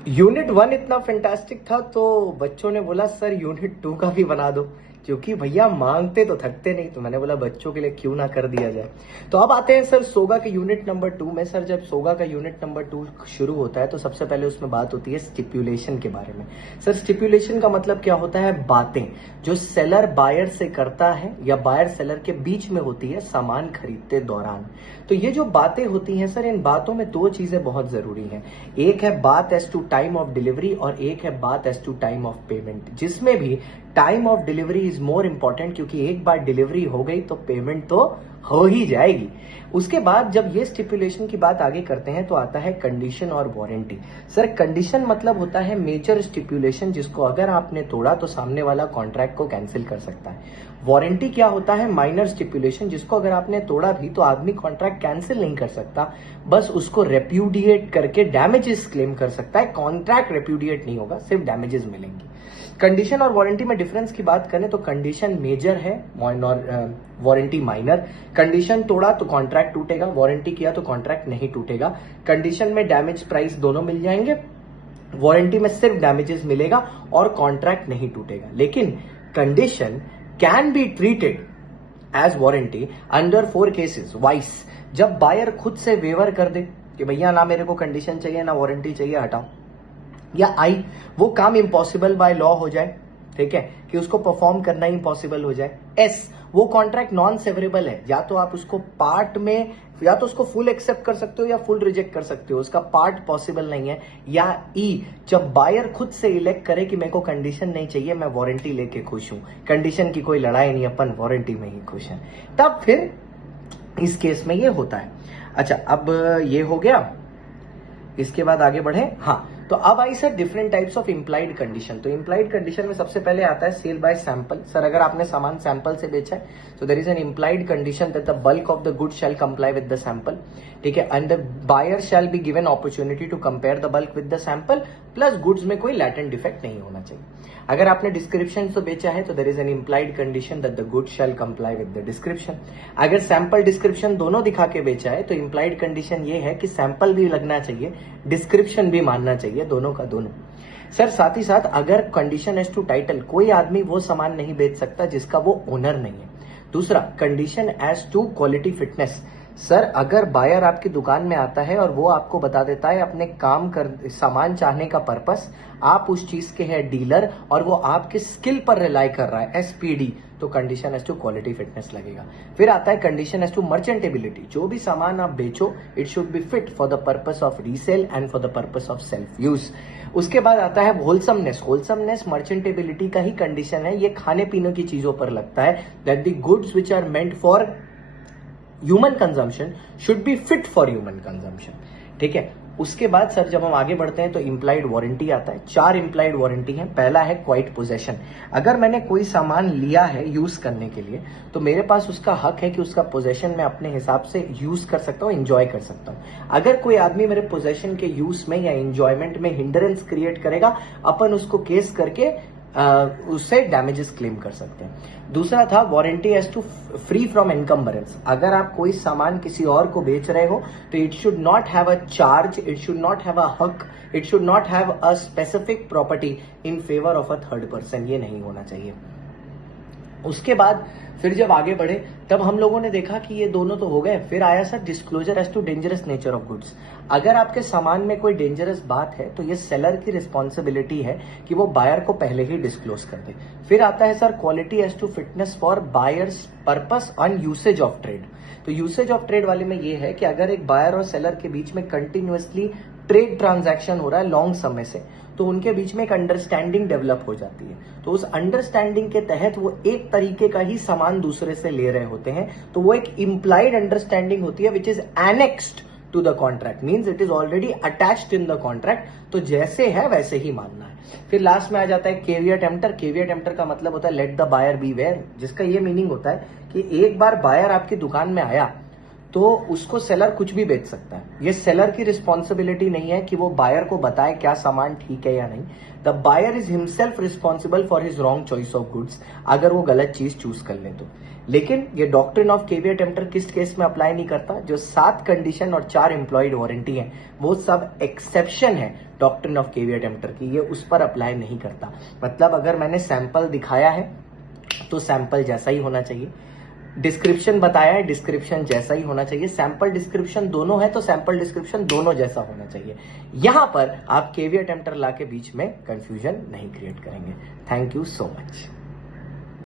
Unit 1 इतना fantastic था तो बच्चों ने बोला सर यूनिट 2 का भी बना दो, क्योंकि भैया मांगते तो थकते नहीं। तो मैंने बोला बच्चों के लिए क्यों ना कर दिया जाए। तो अब आते हैं सर सोगा के यूनिट नंबर 2 में। सर जब सोगा का यूनिट नंबर 2 शुरू होता है तो सबसे पहले उसमें बात होती है स्टिपुलेशन के बारे में। सर स्टिपुलेशन का मतलब क्या होता है? बातें जो सेलर बायर से करता है या बायर सेलर के बीच में होती है सामान खरीदते दौरान। तो ये जो बातें होती हैं सर, इन बातों में दो चीजें बहुत जरूरी हैं। एक है बात as to time of delivery और एक है बात as to time of payment, जिसमें भी time of delivery is more important, क्योंकि एक बार डिलीवरी हो गई तो पेमेंट तो हो ही जाएगी। उसके बाद जब ये स्टिपुलेशन की बात आगे करते हैं तो आता है कंडीशन और वारंटी। सर कंडीशन मतलब होता है मेजर स्टिपुलेशन, जिसको अगर आपने तोड़ा तो सामने वाला कॉन्ट्रैक्ट को कैंसिल कर सकता है। वारंटी क्या होता है? माइनर स्टिपुलेशन, जिसको अगर आपने तोड़ा भी तो आदमी कॉन्ट्रैक्ट कैंसिल नहीं कर सकता, बस उसको रेप्यूडिएट करके डैमेजेस क्लेम कर सकता है। कॉन्ट्रैक्ट रेप्यूडिएट नहीं होगा, सिर्फ डैमेजेस मिलेंगे। कंडीशन और वारंटी में डिफरेंस की बात करें तो कंडीशन मेजर है और वारंटी माइनर। कंडीशन तोड़ा तो कॉन्ट्रैक्ट टूटेगा, वारंटी किया तो कॉन्ट्रैक्ट नहीं टूटेगा। कंडीशन में डैमेज प्राइस दोनों मिल जाएंगे, वारंटी में सिर्फ डैमेजेस मिलेगा और कॉन्ट्रैक्ट नहीं टूटेगा। लेकिन condition can be treated as warranty under 4 cases wise. जब बायर खुद से वेवर कर दे कि भैया ना मेरे को कंडीशन चाहिए ना वारंटी चाहिए, हटाओ, या वो काम इम्पॉसिबल बाय लॉ हो जाए, ठीक है, कि उसको परफॉर्म करना ही इम्पॉसिबल हो जाए। वो कॉन्ट्रैक्ट नॉन सेवरेबल है, या तो आप उसको पार्ट में या तो उसको फुल एक्सेप्ट कर सकते हो या फुल रिजेक्ट कर सकते हो, उसका पार्ट पॉसिबल नहीं है। या जब बायर खुद से इलेक्ट करे कि मेरे को कंडीशन नहीं चाहिए, मैं वारंटी लेके खुश हूं, कंडीशन की कोई लड़ाई नहीं, अपन वारंटी में ही खुश हैं, तब फिर इस केस में ये होता है। अच्छा, अब ये हो गया, इसके बाद आगे बढ़े। हाँ, तो अब आई सर different types of implied condition. तो इंप्लाइड कंडीशन में सबसे पहले आता है सेल बाय सैंपल। सर अगर आपने सामान सैंपल से बेचा है तो there is an implied condition that the bulk of the good shall comply with the sample, ठीक है, and the buyer shall be given opportunity to compare the bulk with the sample, plus goods में कोई latent defect नहीं होना चाहिए। अगर आपने description से बेचा है तो there is an implied condition that the good shall comply with the description. अगर सैंपल डिस्क्रिप्शन दोनों दिखा के बेचा है तो इंप्लाइड कंडीशन ये है कि सैंपल भी लगना चाहिए, डिस्क्रिप्शन भी मानना चाहिए, दोनों का दोनों। सर साथ ही साथ अगर कंडीशन एज टू टाइटल, कोई आदमी वो सामान नहीं बेच सकता जिसका वो ओनर नहीं है। दूसरा, condition as to quality fitness. Sir अगर बायर आपकी दुकान में आता है और वो आपको बता देता है अपने काम कर सामान चाहने का पर्पस, आप उस चीज के है डीलर और वो आपके स्किल पर रिलाई कर रहा है, एसपीडी, तो condition as to quality fitness लगेगा। फिर आता है कंडीशन एज टू मर्चेंटेबिलिटी। जो भी सामान आप बेचो it should be fit for the purpose of resale and for the purpose of self use. उसके बाद आता है होलसमनेस। होलसमनेस मर्चेंटेबिलिटी का ही कंडीशन है, ये खाने पीने की चीजों पर लगता है, that the goods which are meant for human consumption should be fit for human consumption, ठीक है। उसके बाद सर जब हम आगे बढ़ते हैं तो इंप्लाइड वारंटी आता है। 4 इंप्लाइड वारंटी है। पहला है क्वाइट पोजेशन। अगर मैंने कोई सामान लिया है यूज करने के लिए तो मेरे पास उसका हक है कि उसका पोजेशन मैं अपने हिसाब से यूज कर सकता हूं, एंजॉय कर सकता हूं। अगर कोई आदमी मेरे पोजेशन के यूज में या एंजॉयमेंट में हिंडरेंस क्रिएट करेगा, अपन उसको केस करके उससे डैमेजेस क्लेम कर सकते हैं। दूसरा था warranty as to free from encumbrance. अगर आप कोई सामान किसी और को बेच रहे हो तो it should not have a charge, it should not have a हक, it should not have a specific property in favour of a third person, ये नहीं होना चाहिए। उसके बाद फिर जब आगे बढ़े तब हम लोगों ने देखा कि ये दोनों तो हो गए। फिर आया sir disclosure as to dangerous nature of goods. अगर आपके सामान में कोई डेंजरस बात है तो ये सेलर की रिस्पॉन्सिबिलिटी है कि वो बायर को पहले ही डिस्क्लोज कर दे। फिर आता है sir quality as to fitness for buyer's purpose on usage of trade. तो यूसेज ऑफ ट्रेड वाले में ये है कि अगर एक बायर और सेलर के बीच में कंटिन्यूअसली ट्रेड ट्रांजैक्शन हो रहा है लॉन्ग समय से, तो उनके बीच में एक अंडरस्टैंडिंग डेवलप हो जाती है। तो उस अंडरस्टैंडिंग के तहत वो एक तरीके का ही सामान दूसरे से ले रहे होते हैं, तो वो एक इंप्लाइड अंडरस्टैंडिंग होती है which is annexed to the contract, means it is already attached in the contract, तो जैसे है वैसे ही मानना है। फिर लास्ट में आ जाता है केवियट एम्प्टर। केवियट एम्प्टर का मतलब होता है let the buyer beware, जिसका ये मीनिंग होता है कि एक बार बायर आपकी दुकान में आया तो उसको सेलर कुछ भी बेच सकता है। ये सेलर की रिस्पॉन्सिबिलिटी नहीं है कि वो बायर को बताए क्या सामान ठीक है या नहीं। The buyer is himself responsible for his wrong choice of goods, अगर वो गलत चीज चूज कर ले तो। लेकिन ये डॉक्ट्रिन ऑफ केवियर टेम्पटर किस केस में अप्लाई नहीं करता? जो 7 कंडीशन और 4 एम्प्लॉयड वारंटी है, वो सब एक्सेप्शन है डॉक्ट्रिन ऑफ केवियर टेम्पटर की, ये उस पर अप्लाई नहीं करता। मतलब अगर मैंने सैंपल दिखाया है तो सैंपल जैसा ही होना चाहिए, डिस्क्रिप्शन बताया है डिस्क्रिप्शन जैसा ही होना चाहिए, सैंपल डिस्क्रिप्शन दोनों है तो सैंपल डिस्क्रिप्शन दोनों जैसा होना चाहिए। यहां पर आप केवियर टेम्पटर ला के बीच में कंफ्यूजन नहीं क्रिएट करेंगे। Thank you so much.